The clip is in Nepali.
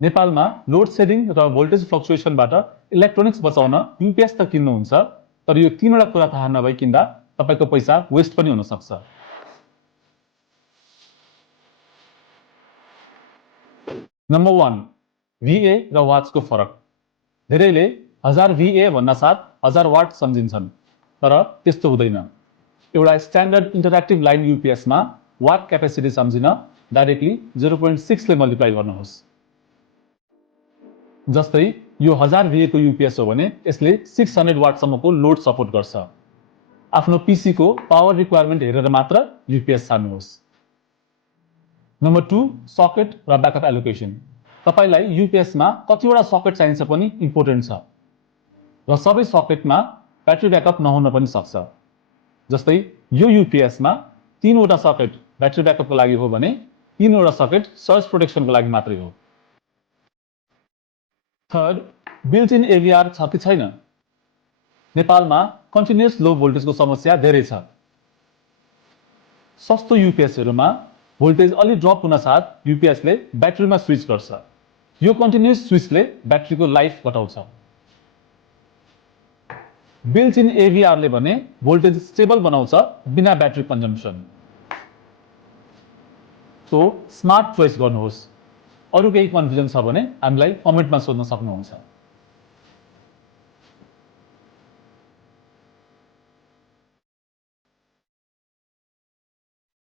नेपालमा लोड सेडिङ र भोल्टेज फ्लक्चुएसनबाट इलेक्ट्रोनिक्स बचाउन युपिएस त किन्नुहुन्छ, तर यो तीनवटा कुरा थाहा नभई किन्दा तपाईको पैसा वेस्ट पनि हुन सक्छ। नम्बर 1, VA र वाट्सको फरक। धेरैले 1000 VA भन्ना साथ 1000 वाट सम्झिन्छन्, तर त्यस्तो हुँदैन। एउटा स्ट्यान्डर्ड इन्टरएक्टिभ लाइन युपिएसमा वाट क्यापेसिटी सम्झिन डाइरेक्टली 0.6 ले मल्टिप्लाई गर्नुहोस्। जस्तै यो 1000 VA को युपिएस हो भने यसले 600 वाटसम्मको लोड सपोर्ट गर्छ। आफ्नो पीसी को पावर रिक्वायरमेन्ट हेरेर मात्र युपिएस छान्नुहोस्। नम्बर 2, सकेट र ब्याकअप एलोकेसन। तपाईलाई युपिएसमा कतिवटा सकेट चाहिन्छ पनि इम्पोर्टेन्ट छ, र सबै सकेटमा ब्याट्री ब्याकअप नहुन पनि सक्छ। जस्तै यो युपिएसमा 3 वटा सकेट ब्याट्री ब्याकअपको लागि हो भने 3 वटा सकेट सर्ज प्रोटेक्सनको लागि मात्रै हो। थर्ड, बिल्ट इन एभीआर छ कि छैन। नेपालमा कन्टिन्युअस लो भोल्टेजको समस्या धेरै छ। सस्तो युपिएसहरुमा भोल्टेज अलि ड्रप हुन साथ युपिएसले ब्याट्रीमा स्विच गर्छ। यो कन्टिन्युअस स्विचले ब्याट्रीको लाइफ घटाउँछ। बिल्ट इन एभीआरले भने भोल्टेज स्टेबल बनाउँछ बिना battery consumption. So smart choice गर्नुहोस्। अरु केही कन्फ्युजन छ भने हामीलाई कमेन्टमा सोध्न सक्नुहुन्छ।